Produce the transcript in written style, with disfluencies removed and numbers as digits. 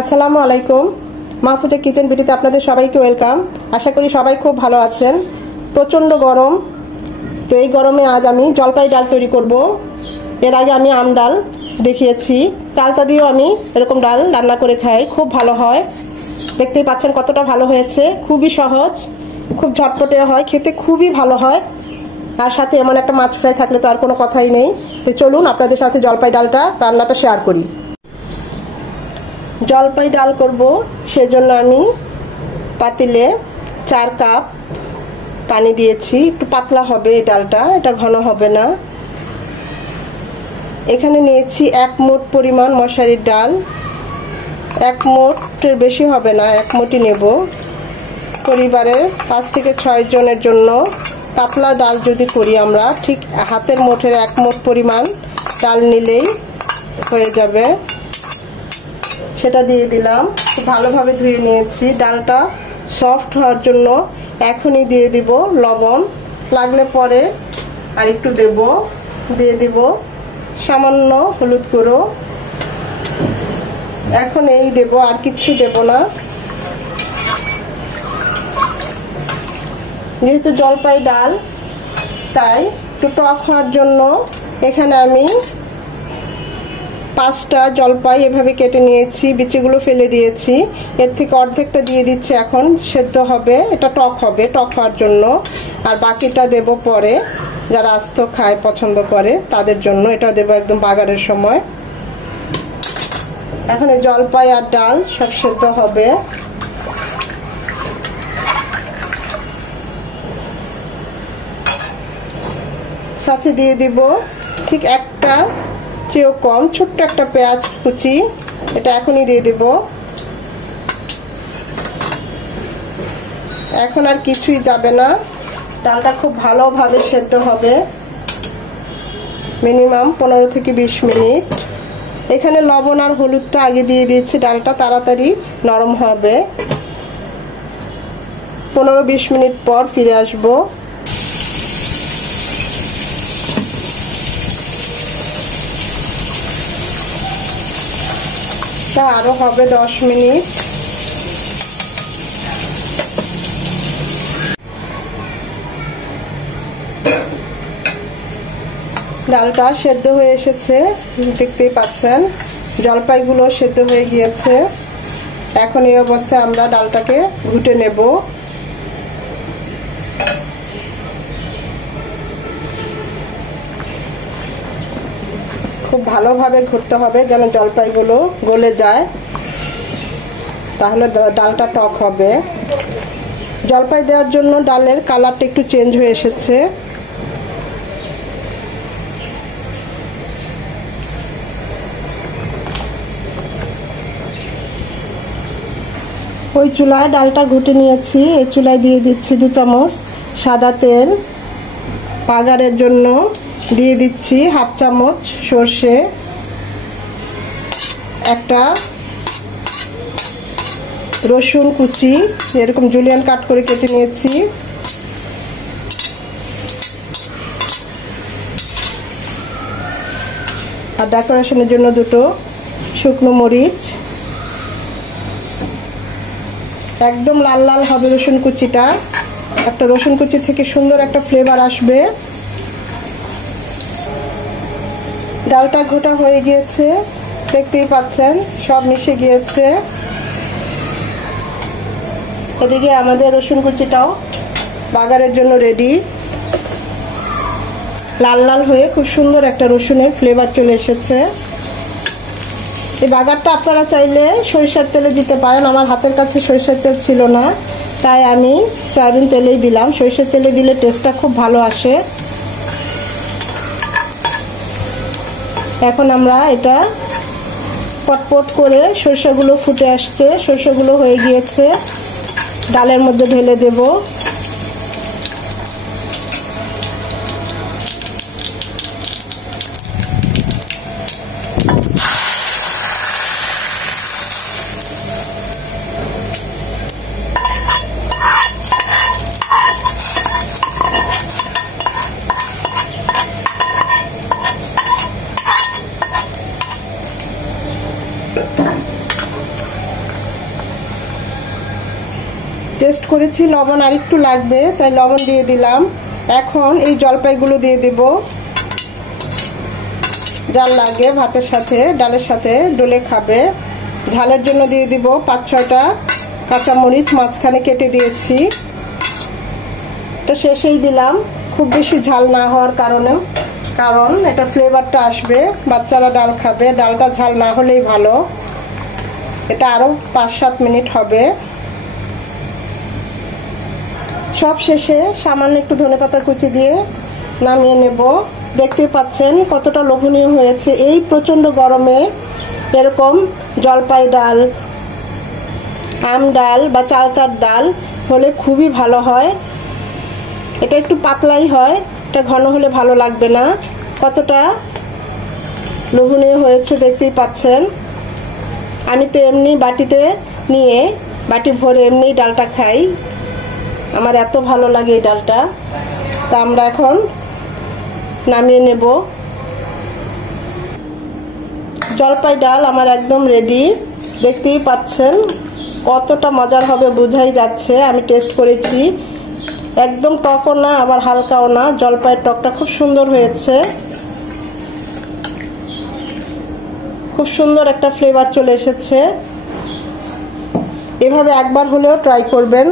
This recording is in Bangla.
আসসালামু আলাইকুম। মাহফুজা কিচেন ভিডিওতে আপনাদের সবাইকে ওয়েলকাম। আশা করি সবাই খুব ভালো আছেন। প্রচন্ড গরম, তো এই গরমে আজ আমি জলপাই ডাল তৈরি করব। এর আগে আমি আম ডাল দেখিয়েছি, চালতা দিয়েও আমি এরকম ডাল রান্না করে খাই, খুব ভালো হয়। দেখতেই পাচ্ছেন কতটা ভালো হয়েছে। খুবই সহজ, খুব ঝটপটে হয়, খেতে খুবই ভালো হয়। আর সাথে এমন একটা মাছ ফ্রাই থাকলে তো আর কোনো কথাই নেই। তো চলুন আপনাদের সাথে জলপাই ডালটা রান্নাটা শেয়ার করি। জলপাই ডাল করব, সেজন্য আমি পাতিলে 4 কাপ পানি দিয়েছি। একটু পাতলা হবে এই ডালটা, এটা ঘন হবে না। এখানে নিয়েছি 1 মুঠ পরিমাণ মশারির ডাল। 1 মুঠের বেশি হবে না, 1 মুঠই নেব। পরিবারের 5 থেকে 6 জনের জন্য পাতলা ডাল যদি করি আমরা, ঠিক হাতের মুঠের 1 মুঠ পরিমাণ ডাল নিলেই হয়ে যাবে। সেটা দিয়ে দিলাম, খুব ভালোভাবে ধুয়ে নিয়েছি। ডালটা সফট হওয়ার জন্য এখনই দিয়ে দিব লবণ, লাগলে পরে আর একটু দিয়ে দিব সামান্য হলুদ গুঁড়ো। এখন এই দেব, আর কিছু দেব না। যেহেতু জলপাই ডাল, তাই একটু টক হওয়ার জন্য এখানে আমি 5টা জলপাই এভাবে কেটে নিয়েছি, বিচিগুলো ফেলে দিয়েছি। এর থেকে অর্ধেকটা দিয়ে দিচ্ছি, এখন সেদ্ধ হবে, এটা টক হবে, টক হওয়ার জন্য। আর বাকিটা দেব পরে, যারা আস্ত খায় পছন্দ করে তাদের জন্য। এটা দেব একদম বাগারের সময়। এখন এই জলপাই আর ডাল সব সেদ্ধ হবে। সাথে দিয়ে দিব ঠিক একটা চেয়েও কম ছোট্ট একটা পেঁয়াজ কুচি, এটা এখনই দিয়ে দেব। এখন আর কিছুই যাবে না, ডালটা খুব ভালোভাবে সেদ্ধ হবে, মিনিমাম 15 থেকে 20 মিনিট। এখানে লবণ আর হলুদটা আগে দিয়ে দিয়েছি, ডালটা তাড়াতাড়ি নরম হবে। 15-20 মিনিট পর ফিরে আসবো। আরো হবে 10 মিনিট। ডালটা সেদ্ধ হয়ে এসেছে, দেখতেই পাচ্ছেন জলপাইগুলো সেদ্ধ হয়ে গিয়েছে। এখন এই অবস্থায় আমরা ডালটাকে ঘুটে নেব। খুব ভালোভাবে ঘুরতে হবে যেন জলপাইগুলো গলে যায়, তাহলে ডালটা টক হবে। জলপাই দেওয়ার জন্য ডালের কালারটা একটু চেঞ্জ হয়ে এসেছে। ওই চুলায় ডালটা ঘুটে নিয়েছি, এই চুলায় দিয়ে দিচ্ছি 2 চামচ সাদা তেল। বাগারের জন্য দিয়ে দিচ্ছি 1/2 চামচ সরষে, একটা রসুন কুচি এরকম জুলিয়ান কাট করে কেটে নিয়েছি, আর ডেকোরেশনের জন্য 2টো শুকনো মরিচ। একদম লাল লাল হবে রসুন কুচিটা, একটা রসুন কুচি থেকে সুন্দর একটা ফ্লেভার আসবে। ডালটা ঘোটা হয়ে গিয়েছে, দেখতেই পাচ্ছেন সব মিশে গিয়েছে। এদিকে আমাদের রসুন কুচিটাও বাগারের জন্য রেডি। লাল লাল হয়ে খুব সুন্দর একটা রসুনের ফ্লেভার চলে এসেছে। এই বাগারটা আপনারা চাইলে সরিষার তেলে দিতে পারেন, আমার হাতের কাছে সরিষার তেল ছিল না, তাই আমি সয়াবিন তেলেই দিলাম। সরিষার তেলে দিলে টেস্টটা খুব ভালো আসে। এখন আমরা এটা পটপট করে, সরিষাগুলো ফুটে আসছে, সরিষাগুলো হয়ে গিয়েছে, ডালের মধ্যে ঢেলে দেব। টেস্ট করেছি, লবণ আরেকটু লাগবে, তাই লবণ দিয়ে দিলাম। এখন এই জলপাইগুলো দিয়ে দেব। জাল লাগে ভাতের সাথে, ডালের সাথে ডলে খাবে। ঝালের জন্য দিয়ে দিব 5-6টা কাঁচামরিচ মাঝখানে কেটে দিয়েছি। এটা শেষেই দিলাম, খুব বেশি ঝাল না হওয়ার কারণে, কারণ এটা ফ্লেভারটা আসবে, বাচ্চারা ডাল খাবে। ডালটা ঝাল না হলেই ভালো। এটা আরো 5-7 মিনিট হবে। সব শেষে সামান্য একটু ধনেপাতা কুচি দিয়ে নামিয়ে নেব। দেখতে পাচ্ছেন কতটা লোভনীয় হয়েছে। এই প্রচন্ড গরমে এরকম জলপাই ডাল, আম ডাল বা চালতার ডাল হলে খুবই ভালো হয়। এটা একটু পাতলাই হয়, এটা ঘন হলে ভালো লাগবে না। কতটা লোভনীয় হয়েছে দেখতেই পাচ্ছেন। আমি তো এমনি বাটিতে নিয়ে বাটি ভরে এমনি ডালটা খাই, আমার এত ভালো লাগে এই ডালটা। তা আমরা এখন নামিয়ে নেব। জলপাই ডাল আমার একদম রেডি। দেখতেই পাচ্ছেন কতটা মজার হবে, বোঝাই যাচ্ছে। আমি টেস্ট করেছি, একদম টকও না আবার হালকাও না। জলপাইয়ের টকটা খুব সুন্দর হয়েছে, খুব সুন্দর একটা ফ্লেভার চলে এসেছে। এভাবে একবার হলেও ট্রাই করবেন।